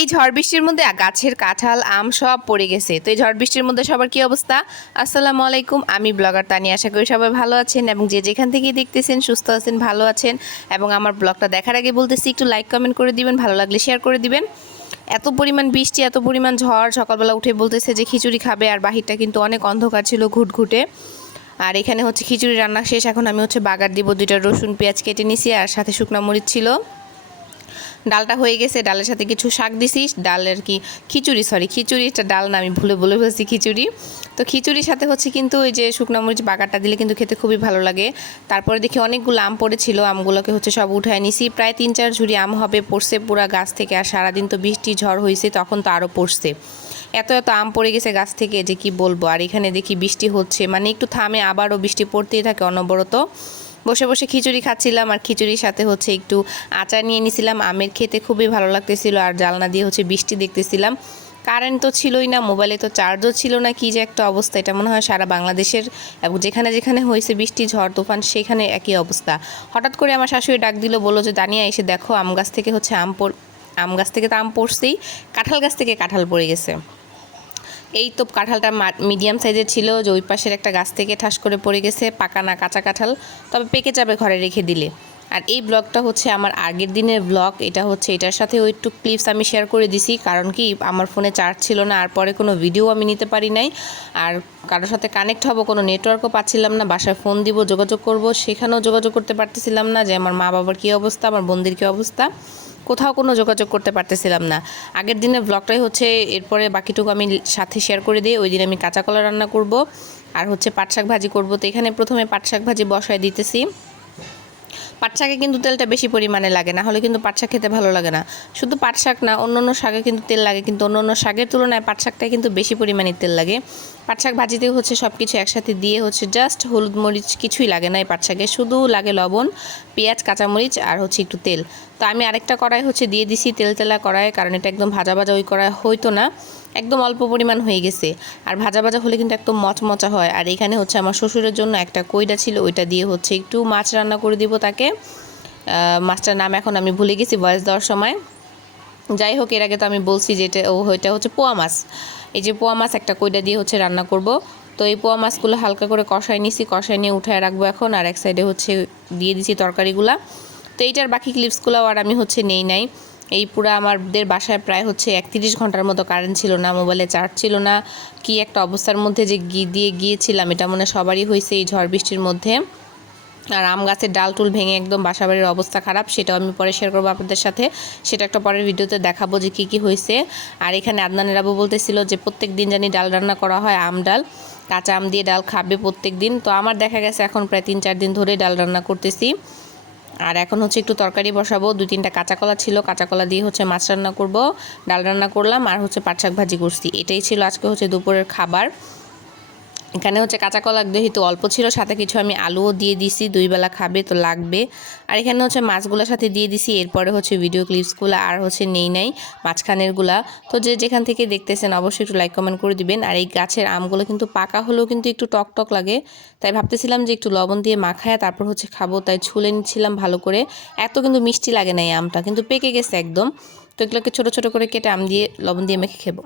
এই ঝড় বৃষ্টির মধ্যে গাছের কাঁঠাল, আম সব পড়ে গেছে। তো এই ঝড় বৃষ্টির মধ্যে সবার কি অবস্থা? আসসালামু আলাইকুম, আমি ব্লগার তানি আশা করি সবাই ভালো আছেন এবং যে যেখান থেকে দেখতেছেন সুস্থ আছেন, ভালো আছেন এবং আমার ব্লগটা দেখার আগে বলতেছি, একটু লাইক কমেন্ট করে দিবেন, ভালো লাগলে শেয়ার করে দিবেন। এত পরিমাণ বৃষ্টি, এত পরিমাণ ঝড়, সকালবেলা উঠে বলতেছে যে খিচুড়ি খাবে আর বাহিরটা কিন্তু অনেক অন্ধকার ছিল, ঘুটঘুটে। আর এখানে হচ্ছে খিচুড়ি রান্না শেষ, এখন আমি হচ্ছে বাগার দিব, দুইটা রসুন, পেঁয়াজ কেটে নিছি আর সাথে শুকনা মরিচ ছিল। ডালটা হয়ে গেছে, ডালের সাথে কিছু শাক দিছি, ডালের কি খিচুড়ি সরি খিচুড়িটা ডাল না, আমি ভুলে বলে ফেলছি খিচুড়ি। তো খিচুড়ির সাথে হচ্ছে কিন্তু ওই যে শুকনো মরিচ বাগারটা দিলে কিন্তু খেতে খুবই ভালো লাগে। তারপরে দেখি অনেকগুলো আম পড়েছিল, আমগুলোকে হচ্ছে সব উঠায় নিছি। প্রায় তিন চার ঝুড়ি আম হবে, পড়ছে পুরা গাছ থেকে, আর সারাদিন তো বৃষ্টি, ঝড় হয়েছে তখন তো আরও পড়ছে। এত এত আম পড়ে গেছে গাছ থেকে, যে কি বলব? আর এখানে দেখি বৃষ্টি হচ্ছে মানে একটু থামে আবারও বৃষ্টি পড়তেই থাকে অনবরত। বসে বসে খিচুড়ি খাচ্ছিলাম আর খিচুড়ির সাথে হচ্ছে একটু আচার নিয়ে নিছিলাম, আমের খেতে খুবই ভালো লাগতেছিল আর জালনা দিয়ে হচ্ছে বৃষ্টি দেখতেছিলাম। কারেন্ট তো ছিলই না মোবাইলে তো চার্জও ছিল না, কি যে একটা অবস্থা, এটা মনে হয় সারা বাংলাদেশের, এবং যেখানে যেখানে হয়েছে বৃষ্টি, ঝড়, তুফান, সেখানে একই অবস্থা। হঠাৎ করে আমার শাশুড়ি ডাক দিল, বলল যে, দানিয়া, এসে দেখো, আম গাছ থেকে হচ্ছে আম আম গাছ থেকে তো আম পড়ছেই, কাঁঠাল গাছ থেকে কাঁঠাল পড়ে গেছে। এই তো কাঁঠালটা মিডিয়াম সাইজের ছিল, যে ওই পাশের একটা গাছ থেকে ঠাস করে পড়ে গেছে, পাকা না কাঁচা কাঁঠাল, তবে পেকে যাবে ঘরে রেখে দিলে। আর এই ব্লগটা হচ্ছে আমার আগের দিনের ব্লগ এটা হচ্ছে এটার সাথে ওই একটু ক্লিপস আমি শেয়ার করে দিছি, কারণ কি আমার ফোনে চার্জ ছিল না, আর পরে কোনো ভিডিও আমি নিতে পারি নাই। আর কারোর সাথে কানেক্ট হব, কোনো নেটওয়ার্কও পাচ্ছিলাম না, বাসায় ফোন দিব, যোগাযোগ করব, সেখানেও যোগাযোগ করতে পারতেছিলাম না যে আমার মা বাবার কী অবস্থা, আমার বোনদের কী অবস্থা। কোথাও কোনো যোগাযোগ করতে পারতেছিলাম না। আগের দিনের ব্লগটাই হচ্ছে, এরপরে বাকিটুকু আমি সাথে শেয়ার করে দিই ওই দিন আমি কাঁচা কলা রান্না করব, আর হচ্ছে পাট শাক ভাজি করব। তো এখানে প্রথমে পাট শাক ভাজি বসায় দিতেছি। পাট শাকে কিন্তু তেলটা বেশি পরিমাণে লাগে, না হলে কিন্তু পাট শাক খেতে ভালো লাগে না। শুধু পাট শাক না অন্য অন্য শাকে কিন্তু তেল লাগে, কিন্তু অন্য অন্য শাকের তুলনায় পাট শাকটায় কিন্তু বেশি পরিমাণে তেল লাগে। পাট শাক ভাজিতে হচ্ছে সব কিছু একসাথে দিয়ে হচ্ছে জাস্ট হলুদ মরিচ কিছুই লাগে না এই পাট শাকে, শুধু লাগে লবণ, পেঁয়াজ, কাঁচামরিচ আর হচ্ছে একটু তেল। তো আমি আরেকটা কড়াই হচ্ছে দিয়ে দিছি তেল তেলা কড়াই কারণ এটা একদম ভাজা ভাজা ওই কড়াই হইতো না। একদম অল্প পরিমাণ হয়ে গেছে। আর ভাজা ভাজা হলে কিন্তু একদম মচমচা হয়। আর এখানে হচ্ছে আমার শ্বশুরের জন্য একটা কইডা ছিল, ওইটা দিয়ে হচ্ছে একটু মাছ রান্না করে দিব তাকে। মাছটার নাম এখন আমি ভুলে গেছি বয়স দেওয়ার সময়। যাই হোক, এর আগে তো আমি বলছি যে এটা ও এটা হচ্ছে পোয়া মাছ। এই যে পোয়া মাছ একটা কইডা দিয়ে হচ্ছে রান্না করব। তো এই পোয়া মাছগুলো হালকা করে কষাই নিছি কষাই নিয়ে উঠায় রাখব এখন। আর এক সাইডে হচ্ছে দিয়ে দিছি তরকারিগুলা। তো এইটার বাকি ক্লিপসগুলো আর আমি হচ্ছে নেই নাই। এই পুরো আমাদের বাসায় প্রায় হচ্ছে একত্রিশ ঘণ্টার মতো কারেন্ট ছিল না মোবাইলে চার্জ ছিল না। কি একটা অবস্থার মধ্যে যে দিয়ে গিয়েছিলাম, এটা মনে সবারই হয়েছে এই ঝড় বৃষ্টির মধ্যে। আর আম গাছের ডাল টুল ভেঙে একদম বাসাবাড়ির অবস্থা খারাপ, সেটাও আমি পরে শেয়ার করব আপনাদের সাথে। সেটা একটা পরের ভিডিওতে দেখাবো যে কী কী হয়েছে। আর এখানে আদনানের আবু বলতেছিল যে প্রত্যেক দিন জানি ডাল রান্না করা হয় আম ডাল, কাঁচা আম দিয়ে ডাল খাবে প্রত্যেক দিন। তো আমার দেখা গেছে এখন প্রায় তিন চার দিন ধরে ডাল রান্না করতেছি। আর এখন হচ্ছে একটু তরকারি বসাবো। দুই তিনটা কাঁচা কলা ছিল, কাঁচা কলা দিয়ে হচ্ছে মাছ রান্না করব, ডাল রান্না করলাম, আর হচ্ছে পাট শাক ভাজি করছি। এটাই ছিল আজকে হচ্ছে দুপুরের খাবার। এখানে হচ্ছে কাঁচা কলা যেহেতু অল্প ছিল, সাথে কিছু আমি আলুও দিয়ে দিছি, দুই বেলা খাবে তো লাগবে। আর এখানে হচ্ছে মাছগুলোর সাথে দিয়ে দিছি, এরপরে হচ্ছে ভিডিও ক্লিপসগুলো আর হচ্ছে নেই নাই, মাঝখানেরগুলা। তো যে যেখান থেকে দেখতেছেন অবশ্যই একটু লাইক কমেন্ট করে দিবেন। আর এই গাছের আমগুলো কিন্তু পাকা হলেও কিন্তু একটু টক টক লাগে। তাই ভাবতেছিলাম যে একটু লবণ দিয়ে মাখায়, তারপর হচ্ছে খাব, তাই ছুলে নিচ্ছিলাম ভালো করে। এত কিন্তু মিষ্টি লাগে না এই আমটা, কিন্তু পেকে গেছে একদম। তো এগুলোকে ছোটো ছোটো করে কেটে আম দিয়ে, লবণ দিয়ে মেখে খেবো।